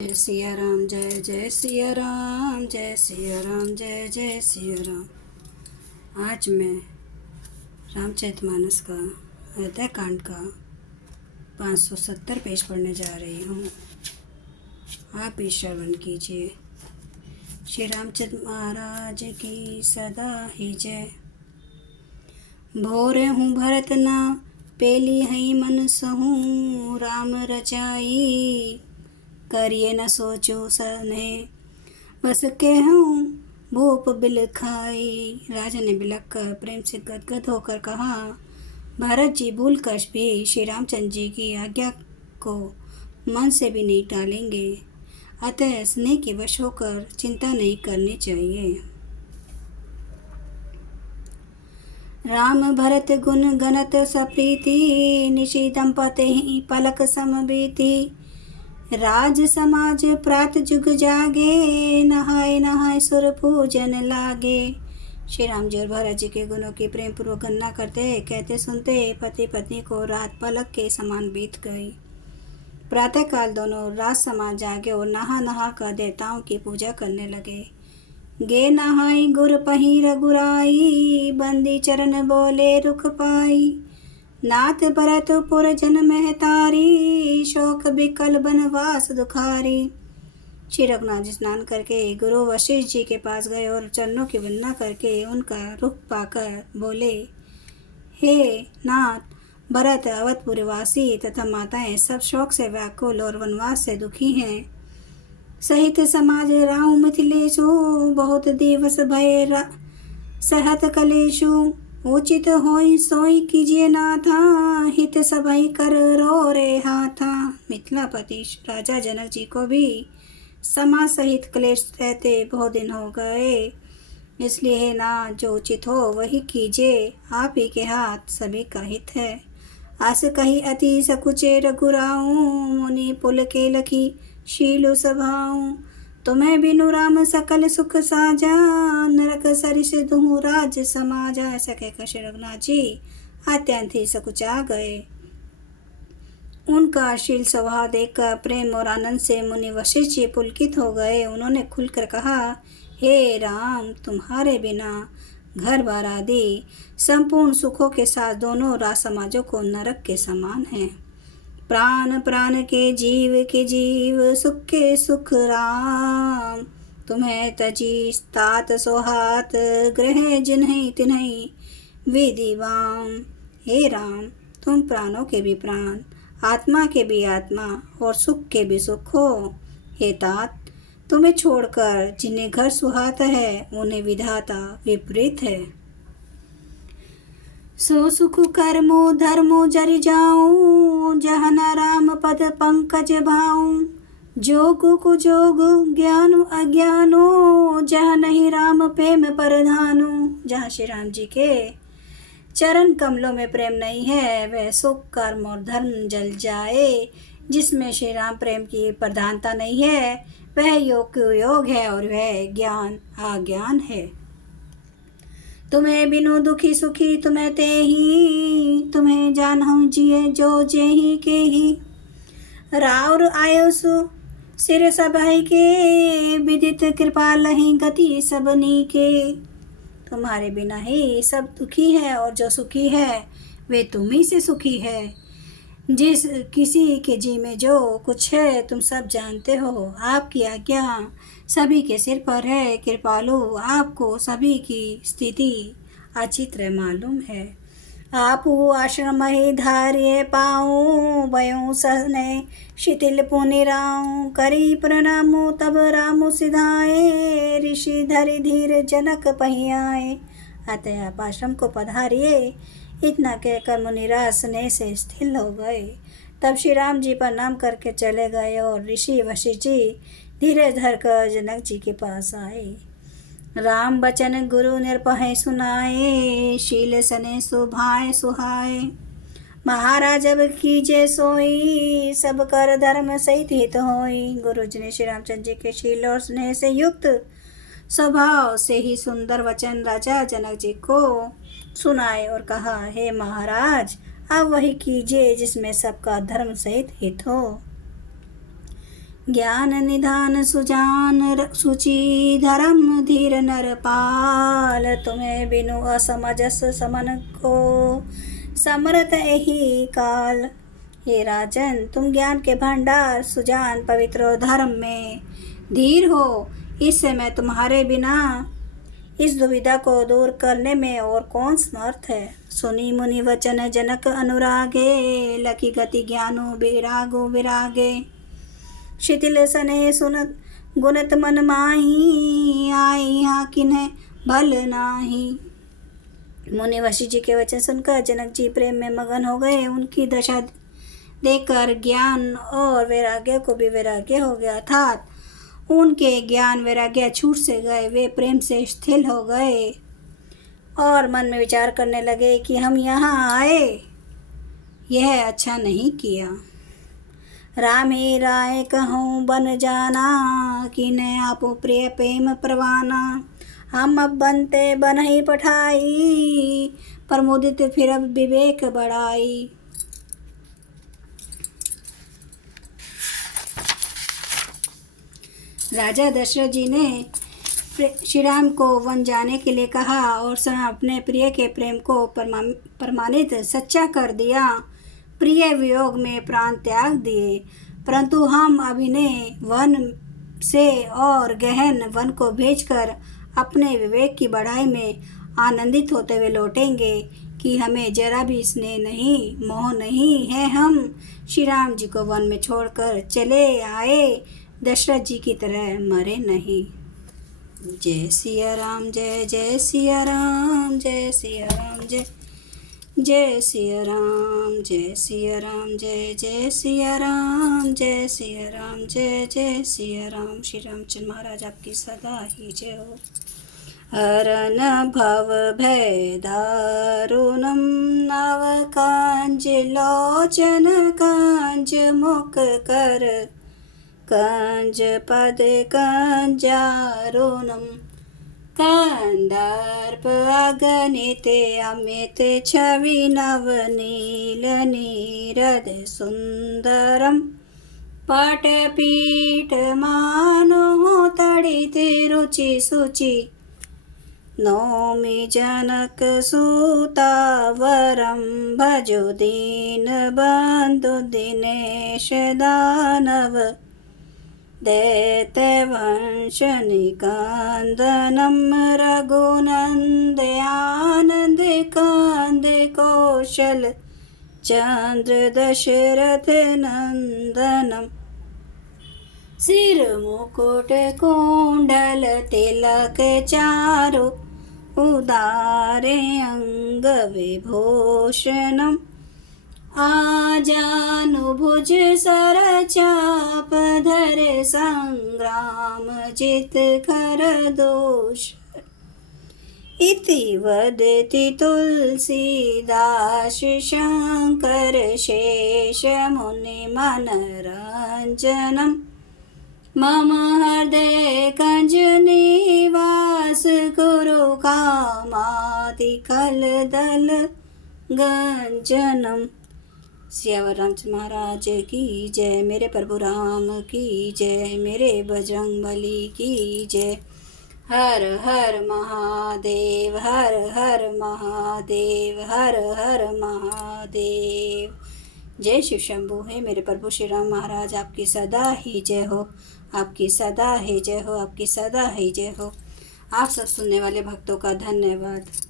जय सिया राम, जय जय सिया राम, जय सिया राम, जय जय सिया राम। आज मैं रामचरितमानस का अयोध्या कांड का 570 पेज पढ़ने जा रही हूँ। आप भी श्रवण कीजिए। श्री रामचंद्र महाराज की सदा ही जय। भोर हूँ भरत ना पेली हई मन सहूँ, राम रचाई करिए न सोचो सने, बस के हूँ भूप बिल खाई। राजा ने बिलख कर प्रेम से गदगद होकर कहा, भरत जी भूल कर भी श्री रामचंद्र जी की आज्ञा को मन से भी नहीं टालेंगे, अतः स्नेह के वश होकर चिंता नहीं करनी चाहिए। राम भरत गुण गणत सप्रीति, निशि दंपति पलक समबीति। राज समाज प्रात जुग जागे, नहाय नहाय सुर पूजन लागे। श्री राम जी और भरत जी के गुणों की प्रेम पूर्वक गणना करते कहते सुनते पति पत्नी को रात पलक के समान बीत गई। प्रातः काल दोनों राज समाज जागे और नहा नहा कर देवताओं की पूजा करने लगे। गे नहाई गुर पही रघुराई, बंदी चरण बोले रुख पाई। नाथ भरतपुर जन महतारी, शोक बिकल बनवास दुखारी। श्री रघुनाथ जी स्नान करके गुरु वशिष्ठ जी के पास गए और चरणों की वंदना करके उनका रुख पाकर बोले, हे नाथ, भरत अवधपुरवासी तथा माताएं सब शोक से व्याकुल और वनवास से दुखी हैं। सहित समाज राहु मिथिलेशु, बहुत दिवस भय सहत कलेशु। उचित होई सोई कीजिए नाथा, हित सभई कर रो रे हाथा। मिथिलापति राजा जनक जी को भी समाज सहित क्लेश रहते बहुत दिन हो गए, इसलिए है ना जो उचित हो वही कीजिए, आप ही के हाथ सभी का हित है। आस कही अति सकुचे रघुराऊ, मुनि पुल के लखी शीलु सभाऊ। तुम्हें बिनु राम सकल सुख साजा, नरक सरिस दुहु राज समाजा। ऐसा कहकर श्री रघुनाथ जी अत्यंत ही सकुचा गए। उनका शील स्वभाव देखकर प्रेम और आनंद से मुनि वशिष्ठ जी पुलकित हो गए। उन्होंने खुलकर कहा, हे राम, तुम्हारे बिना घर बार आदि संपूर्ण सुखों के साथ दोनों राज समाजों को नरक के समान है। प्राण प्राण के जीव सुख के सुख राम। तुम्हें तजी तात सोहात, ग्रह जिन्हें तिन्हें विधिवाम। हे राम, तुम प्राणों के भी प्राण, आत्मा के भी आत्मा और सुख के भी सुख हो। हे तात, तुम्हें छोड़कर जिन्हें घर सुहाता है उन्हें विधाता विपरीत है। सो सुख कर्मो धर्मो जरि जाऊं, जहाँ न राम पद पंकज भाऊं। जोग को जोग ज्ञान अज्ञानो, जहाँ नहीं राम प्रेम प्रधानो। जहाँ श्री राम जी के चरण कमलों में प्रेम नहीं है, वह सुख कर्म और धर्म जल जाए। जिसमें श्री राम प्रेम की प्रधानता नहीं है, वह योग को योग है और वह ज्ञान अज्ञान है। तुम्हें बिनु दुखी सुखी तुम्हें ते ही, तुम्हें जानहु जिए जो जेहि के ही। राउर आयुसु सिर सभई के, विदित कृपा लहि गति सबनी के। तुम्हारे बिना ही सब दुखी है और जो सुखी है वे तुम ही से सुखी है। जिस किसी के जी में जो कुछ है तुम सब जानते हो। आपकी आज्ञा सभी के सिर पर है। कृपालु, आपको सभी की स्थिति अच्छी तरह मालूम है। आप आश्रम ही धार्य पाऊँ, भयो सहने शिथिल पुनि राऊँ। करी प्रणामो तब रामु सिधाए, ऋषि धरि धीर जनक पही आए। अतः आप आश्रम को पधारिए। इतना कहकर मुनिराज स्नेह से स्थिर हो गए। तब श्री राम जी प्रणाम करके चले गए और ऋषि वशिष्ठ जी धीरे धर कर जनक जी के पास आए। राम बचन गुरु निर्भय सुनाए, शील सने सुभाए सुहाए। महाराज अब कीजे सोई, सब कर धर्म सहित हित होई। गुरु जी ने श्री रामचंद्र जी के शील और स्नेह से युक्त स्वभाव से ही सुंदर वचन राजा जनक जी को सुनाए और कहा, हे महाराज, अब वही कीजिए जिसमें सबका धर्म सहित हित हो। ज्ञान निधान सुजान सुचि धर्म धीर नरपाल। तुम्हें बिनु असमजस समन को समरत यही काल। हे राजन, तुम ज्ञान के भंडार सुजान पवित्र और धर्म में धीर हो। इस समय तुम्हारे बिना इस दुविधा को दूर करने में और कौन समर्थ है। सुनी मुनि वचन जनक अनुरागे, लकी गति ज्ञानो विरागो विरागे। शिथिल सने सुनत गुणत मन माही, आई यहाँ किन्हें भल नाही। मुनि वशिष्ठ जी के वचन सुनकर जनक जी प्रेम में मगन हो गए। उनकी दशा देखकर ज्ञान और वैराग्य को भी वैराग्य हो गया, अर्थात उनके ज्ञान वैराग्य छूट से गए। वे प्रेम से स्थिर हो गए और मन में विचार करने लगे कि हम यहाँ आए, यह अच्छा नहीं किया। राम ही राय कहूँ बन जाना, किन्हें आपो प्रिय प्रेम परवाना। हम अब बनते बन ही पठाई, प्रमोदित फिर अब विवेक बढ़ाई। राजा दशरथ जी ने श्री राम को वन जाने के लिए कहा और स्वयं अपने प्रिय के प्रेम को प्रमाणित सच्चा कर दिया। प्रिय वियोग में प्राण त्याग दिए, परंतु हम अभिनय वन से और गहन वन को भेजकर अपने विवेक की बढ़ाई में आनंदित होते हुए लौटेंगे कि हमें जरा भी स्नेह नहीं, मोह नहीं है। हम श्री राम जी को वन में छोड़कर चले आए, दशरथ जी की तरह मरे नहीं। जय सिया राम, जय जय सिया राम, जय सिया राम, जय जय सिया राम, जय सिया राम, जय जय सिया राम, जय सिया राम, जय जय सिया राम। श्री रामचंद्र महाराज आपकी सदा ही जय हो। हरन भव भय दारुणम, नव कांज लोचन कांज मुख कर, कांज पद कांजारुणम। कंदर्प अगणित अमित छवि नवनील नीरद सुंदरम। पटपीठ मानो तड़ित रुचि सुचि, नौमि जनक सुतावरम। भजो दीन बंधु दिनेश दानव, दैत्यवंश निकांदनम। रघुनंद आनंद कांद कौशल चंद्र दशरथ नंदनम। सिर मुकुट कुंडल तिलक चारु, उदारे अंग विभूषणम। आजानुभुज सरचाप धर, संग्राम जित कर दोष। इति वदति तुलसीदास शंकर शेष मुनि मनरंजनम। मम हृदय कंज निवास, गुरु कामादि कल दल गंजनम। सियावर रामचंद्र महाराज की जय, मेरे प्रभु राम की जय, मेरे बजरंगबली की जय। हर हर महादेव, हर हर महादेव, हर हर महादेव। जय शिव शंभू। है मेरे प्रभु श्री राम महाराज आपकी सदा ही जय हो, आपकी सदा ही जय हो, आपकी सदा ही जय हो। आप सब सुनने वाले भक्तों का धन्यवाद।